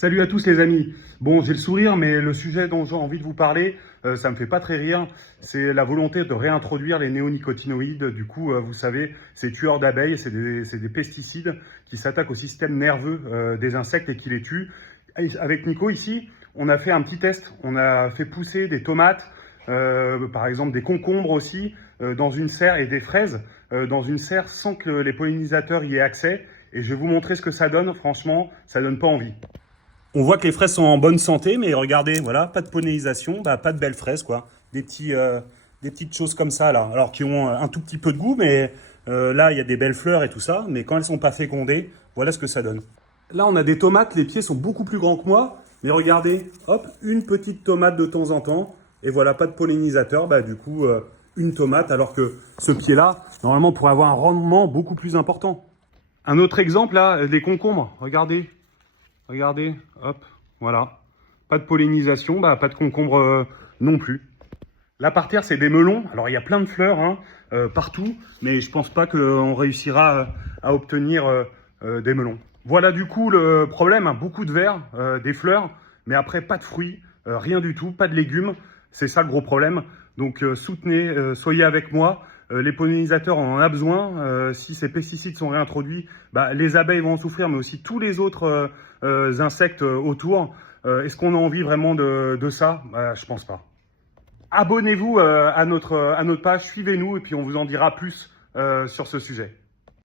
Salut à tous les amis. Bon, j'ai le sourire, mais le sujet dont j'ai envie de vous parler, ça me fait pas très rire. C'est la volonté de réintroduire les néonicotinoïdes. Du coup, vous savez, ces tueurs d'abeilles, c'est des pesticides qui s'attaquent au système nerveux des insectes et qui les tuent. Et avec Nico ici, on a fait un petit test. On a fait pousser des tomates, par exemple des concombres aussi, dans une serre et des fraises dans une serre sans que les pollinisateurs y aient accès. Et je vais vous montrer ce que ça donne. Franchement, ça donne pas envie. On voit que les fraises sont en bonne santé, mais regardez, voilà, pas de pollinisation, bah, pas de belles fraises, quoi. Des petites choses comme ça, là. Alors, qui ont un tout petit peu de goût, mais là, il y a des belles fleurs et tout ça. Mais quand elles sont pas fécondées, voilà ce que ça donne. Là, on a des tomates, les pieds sont beaucoup plus grands que moi. Mais regardez, hop, une petite tomate de temps en temps. Et voilà, pas de pollinisateur, bah, du coup, une tomate, alors que ce pied-là, normalement, pourrait avoir un rendement beaucoup plus important. Un autre exemple, là, des concombres, regardez. Regardez, hop, voilà. Pas de pollinisation, bah, pas de concombre non plus. Là, par terre, c'est des melons. Alors, il y a plein de fleurs hein, partout, mais je pense pas qu'on réussira à obtenir des melons. Voilà du coup le problème, hein, beaucoup de vers, des fleurs, mais après, pas de fruits, rien du tout, pas de légumes. C'est ça le gros problème. Donc, soutenez, soyez avec moi. Les pollinisateurs, on en a besoin. Si ces pesticides sont réintroduits, bah, les abeilles vont en souffrir, mais aussi tous les autres insectes autour. Est-ce qu'on a envie vraiment de ça? Je pense pas. Abonnez-vous à notre page, suivez-nous et puis on vous en dira plus sur ce sujet.